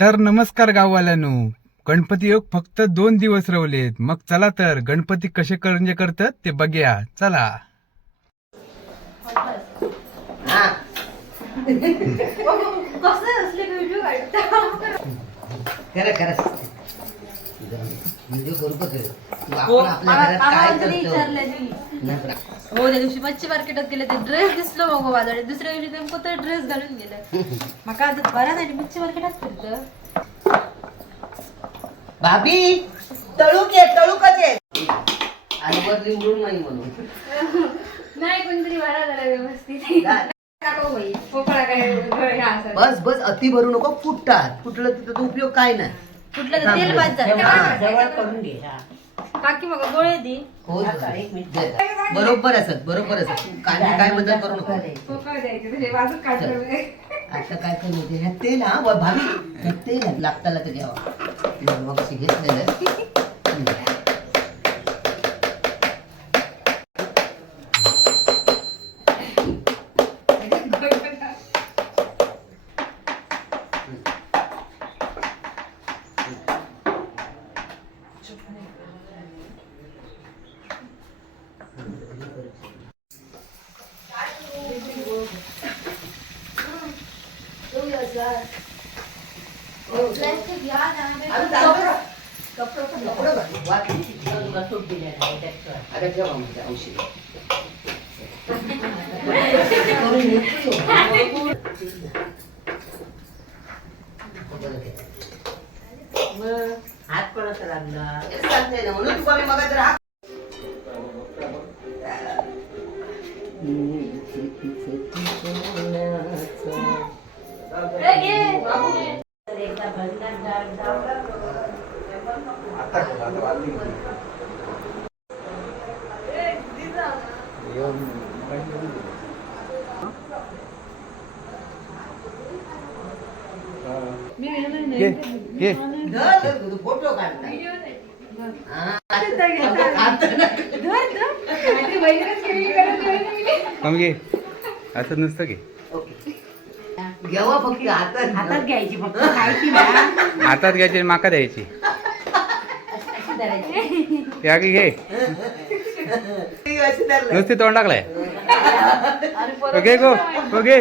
तर नमस्कार गाववाल्यांनो, गणपती योग फक्त 2 दिवस रवलेत. मग चला तर गणपती कसे करंजे करतात ते बघूया. चला. हो त्या दिवशी मच्छी मार्केटात गेले ते ड्रेस दिसलो मग बाजारात दुसऱ्या दिवशी नेमकं तर ड्रेस घालून गेले मका आता बऱ्या नाही मच्छी मार्केटात फिरत भाभी तळूक ये तळूकच ये आणि वर लिंबून नाही म्हणून नाही कोणतरी बरा जरा व्यवस्थित पोकळा काय बस बस अति भरू नको फुटतात फुटलं तिथं तो उपयोग काय नाही कुठलं तर तेल भात जवळ करून घे काकी मग गोळे दी हो बरोबर असत काय काय बदल करू नको पोकळ द्यायचे म्हणजे बाजू काढलं आता काय कर म्हणजे ह्या तेल हा भाभी ह्या तेल लागताला तर घ्यावा मग अशी घेतलेलं हात कोणाचा लागला सांगते ना म्हणून तुला मी मग जर फोटो काढता घे असं नसतं की घ्यावा फक्त हातात घ्यायची फक्त हातात घ्यायची आणि माका द्यायची. त्या की घे नुसती तोंड टाकलाय. घे गो घे